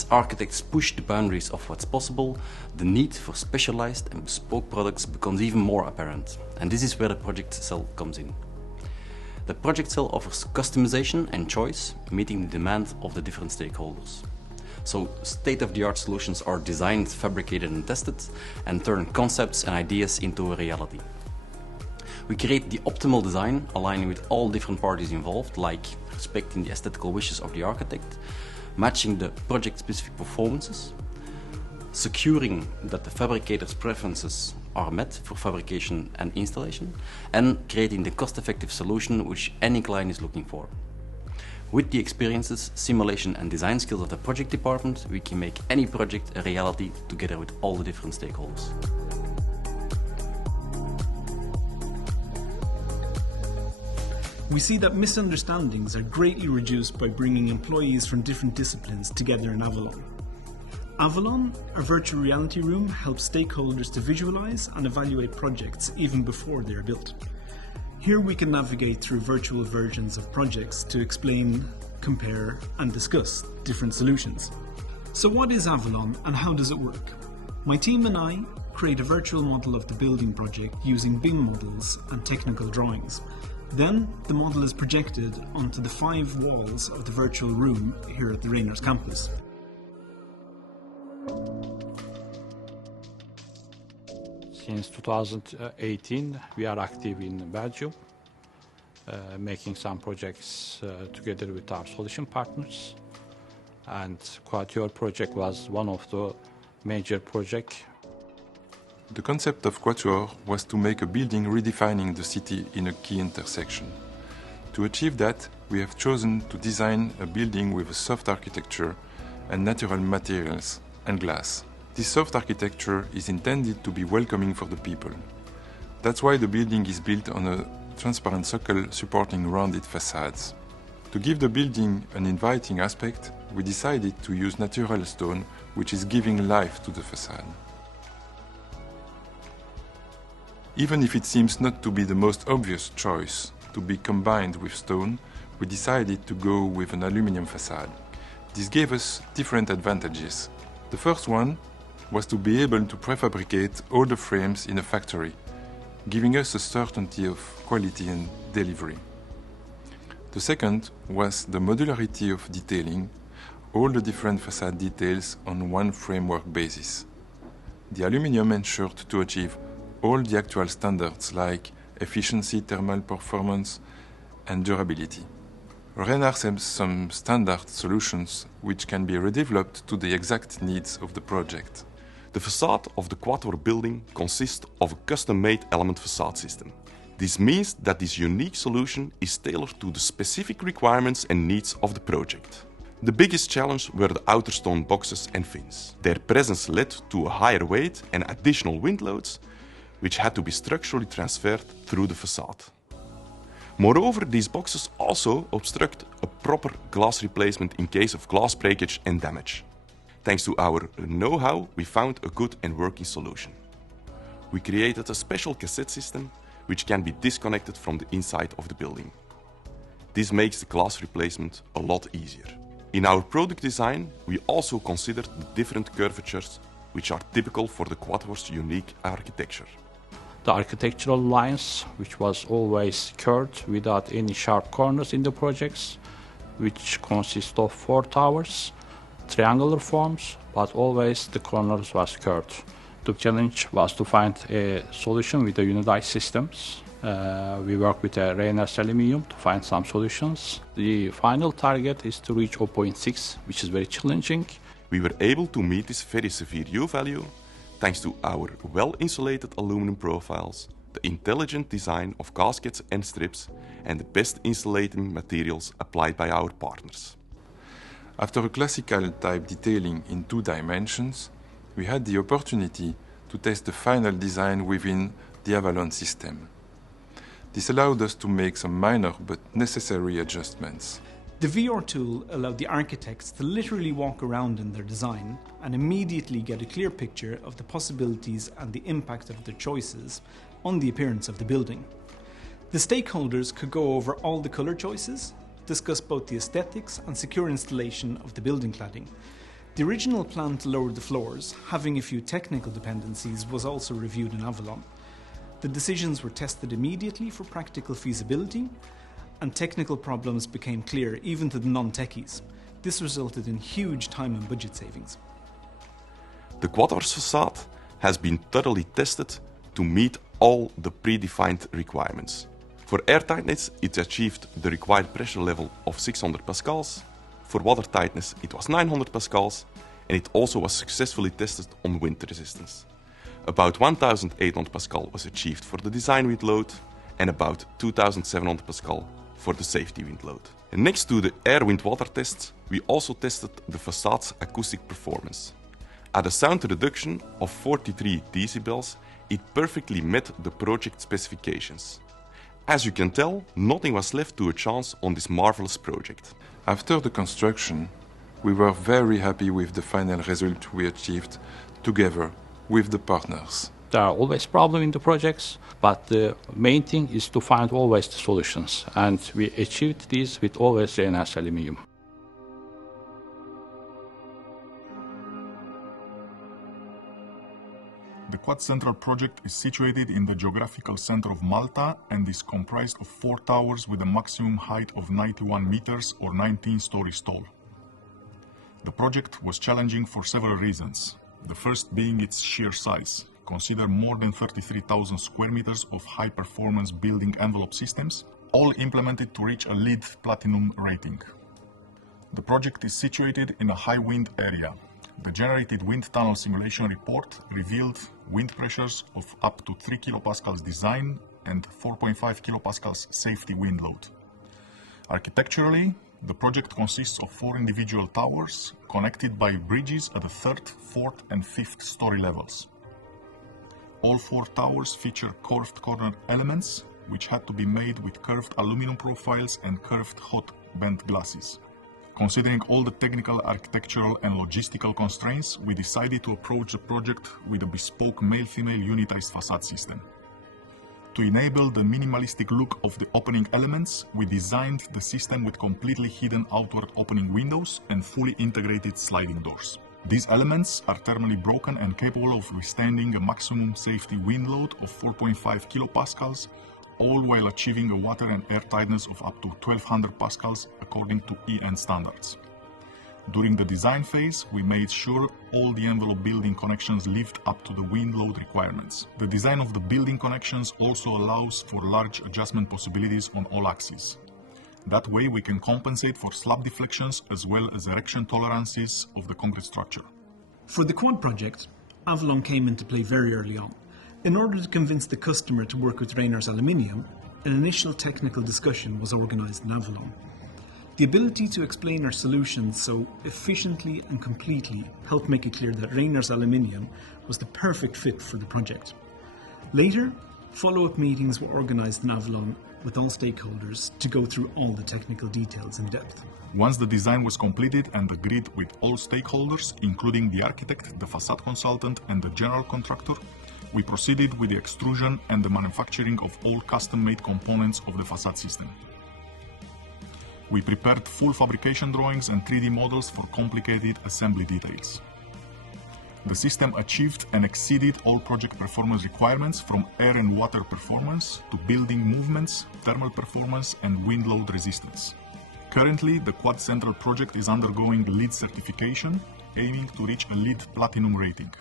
As architects push the boundaries of what's possible, the need for specialized and bespoke products becomes even more apparent. And this is where the project cell comes in. The project cell offers customization and choice, meeting the demands of the different stakeholders. So state-of-the-art solutions are designed, fabricated and tested, and turn concepts and ideas into a reality. We create the optimal design, aligning with all different parties involved, like respecting the aesthetical wishes of the architect, matching the project-specific performances, securing that the fabricator's preferences are met for fabrication and installation, and creating the cost-effective solution which any client is looking for. With the experiences, simulation and design skills of the project department, we can make any project a reality together with all the different stakeholders. We see that misunderstandings are greatly reduced by bringing employees from different disciplines together in Avalon. Avalon, our virtual reality room, helps stakeholders to visualize and evaluate projects even before they are built. Here we can navigate through virtual versions of projects to explain, compare and discuss different solutions. So what is Avalon and how does it work? My team and I create a virtual model of the building project using BIM models and technical drawings. Then the model is projected onto the 5 walls of the virtual room here at the Reynaers campus. Since 2018, we are active in Belgium, making some projects together with our solution partners. And Quatuor project was one of the major projects. The concept of Quatuor was to make a building redefining the city in a key intersection. To achieve that, we have chosen to design a building with a soft architecture and natural materials and glass. This soft architecture is intended to be welcoming for the people. That's why the building is built on a transparent circle supporting rounded facades. To give the building an inviting aspect, we decided to use natural stone, which is giving life to the facade. Even if it seems not to be the most obvious choice to be combined with stone, we decided to go with an aluminum facade. This gave us different advantages. The first one was to be able to prefabricate all the frames in a factory, giving us a certainty of quality and delivery. The second was the modularity of detailing all the different facade details on one framework basis. The aluminum ensured to achieve all the actual standards like efficiency, thermal performance, and durability. Reynaers has some standard solutions which can be redeveloped to the exact needs of the project. The facade of the Quatuor building consists of a custom-made element facade system. This means that this unique solution is tailored to the specific requirements and needs of the project. The biggest challenge were the outer stone boxes and fins. Their presence led to a higher weight and additional wind loads, which had to be structurally transferred through the facade. Moreover, these boxes also obstruct a proper glass replacement in case of glass breakage and damage. Thanks to our know-how, we found a good and working solution. We created a special cassette system which can be disconnected from the inside of the building. This makes the glass replacement a lot easier. In our product design, we also considered the different curvatures which are typical for the Quatuor's unique architecture. The architectural lines, which was always curved without any sharp corners in the projects, which consist of 4 towers, triangular forms, but always the corners was curved. The challenge was to find a solution with the unitized systems. We worked with a Reynaers aluminium to find some solutions. The final target is to reach 0.6, which is very challenging. We were able to meet this very severe U value thanks to our well-insulated aluminum profiles, the intelligent design of gaskets and strips, and the best insulating materials applied by our partners. After a classical type detailing in 2 dimensions, we had the opportunity to test the final design within the Avalon system. This allowed us to make some minor but necessary adjustments. The VR tool allowed the architects to literally walk around in their design and immediately get a clear picture of the possibilities and the impact of their choices on the appearance of the building. The stakeholders could go over all the colour choices, discuss both the aesthetics and secure installation of the building cladding. The original plan to lower the floors, having a few technical dependencies, was also reviewed in Avalon. The decisions were tested immediately for practical feasibility, and technical problems became clear even to the non-techies. This resulted in huge time and budget savings. The quad-arch facade has been thoroughly tested to meet all the predefined requirements. For airtightness, it achieved the required pressure level of 600 pascals. For watertightness, it was 900 pascals, and it also was successfully tested on wind resistance. About 1,800 pascal was achieved for the design wind load, and about 2,700 pascal for the safety wind load. And next to the air wind water tests, we also tested the facade's acoustic performance. At a sound reduction of 43 decibels, it perfectly met the project specifications. As you can tell, nothing was left to a chance on this marvelous project. After the construction, we were very happy with the final result we achieved together with the partners. There are always problems in the projects, but the main thing is to find always the solutions, and we achieved this with always Reynaers aluminium. The Quad Central project is situated in the geographical center of Malta and is comprised of 4 towers with a maximum height of 91 meters or 19 stories tall. The project was challenging for several reasons, the first being its sheer size. Consider more than 33,000 square meters of high-performance building envelope systems, all implemented to reach a LEED Platinum rating. The project is situated in a high wind area. The generated wind tunnel simulation report revealed wind pressures of up to 3 kilopascals design and 4.5 kilopascals safety wind load. Architecturally, the project consists of 4 individual towers connected by bridges at the 3rd, 4th and 5th story levels. All 4 towers feature curved corner elements, which had to be made with curved aluminum profiles and curved hot bent glasses. Considering all the technical, architectural and logistical constraints, we decided to approach the project with a bespoke male-female unitized facade system. To enable the minimalistic look of the opening elements, we designed the system with completely hidden outward opening windows and fully integrated sliding doors. These elements are thermally broken and capable of withstanding a maximum safety wind load of 4.5 kilopascals, all while achieving a water and air tightness of up to 1200 pascals according to EN standards. During the design phase, we made sure all the envelope building connections lived up to the wind load requirements. The design of the building connections also allows for large adjustment possibilities on all axes. That way we can compensate for slab deflections as well as erection tolerances of the concrete structure. For the Quad project, Avalon came into play very early on. In order to convince the customer to work with Reynaers aluminium, an initial technical discussion was organised in Avalon. The ability to explain our solutions so efficiently and completely helped make it clear that Reynaers aluminium was the perfect fit for the project. Later, follow-up meetings were organised in Avalon with all stakeholders to go through all the technical details in depth. Once the design was completed and agreed with all stakeholders, including the architect, the facade consultant and the general contractor, we proceeded with the extrusion and the manufacturing of all custom-made components of the facade system. We prepared full fabrication drawings and 3D models for complicated assembly details. The system achieved and exceeded all project performance requirements, from air and water performance to building movements, thermal performance and wind load resistance. Currently, the Quad Central project is undergoing LEED certification, aiming to reach a LEED Platinum rating.